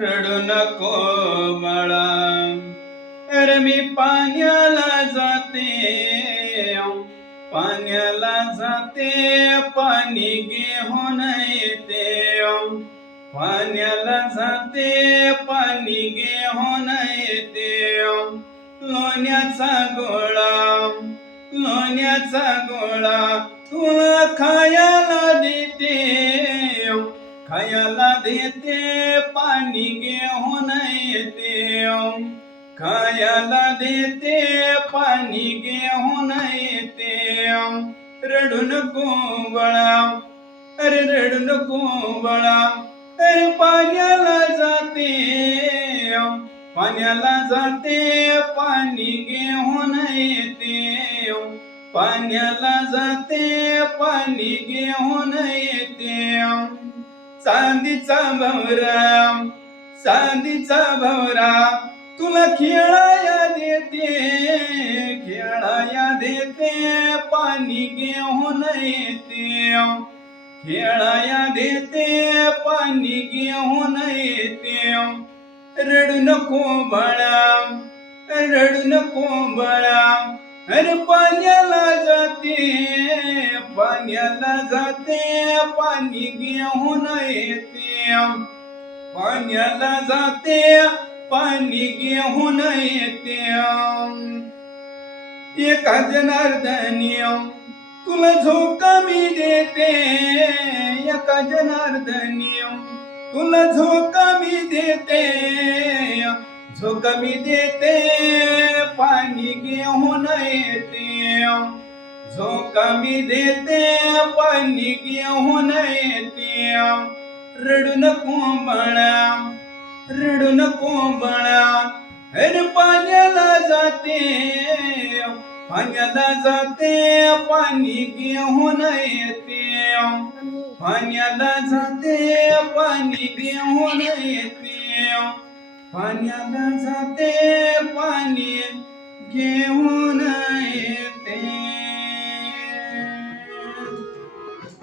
रडू नको बाळा, अरे मी पाण्याला जाते, पाण्याला जाते, पाणी घेऊन येते. पाण्याला जाते, पाणी घेऊन येते. लोण्याचा गोळा, लोण्याचा गोळा तुला खायला देते, खायला देते, पाणी घेऊन येते. खायला देते, पाणी घेऊन येते. रडू नको बाळा, अरे रडू नको बाळा, अरे पाण्याला जाते, पाण्याला जाते, पाणी घेऊन येते. पाण्याला जाते, पाणी घेऊन येते. चांदीचा भवरा, चांदीचा भवरा तुला खेळाया देते, खेळाया देते, पाणी घेऊन येते. खेळाया देते, पाणी घेऊन येते. रडू नको बाळा, रडू नको बाळा, अरे पाण्याला जाते, पाण्याला जाते, पाणी घेऊन येते. पाण्याला जाते, पाणी घेऊन येते. एका जनार्दनी तुला झोका मी देते, एका जनार्दनी तुला झोका मी देते. झोका मी देते, पाणी घेऊन येते. झोका मी देते, पाणी घेऊन येते. रडू नको बाळा, रडू नको बाळा, अरे पाण्याला जाते, पाण्याला जाते, पाणी घेऊन येते. पाण्याला जाते, पाणी घेऊन येते. पाण्याला जाते, पाणी घेऊन येते.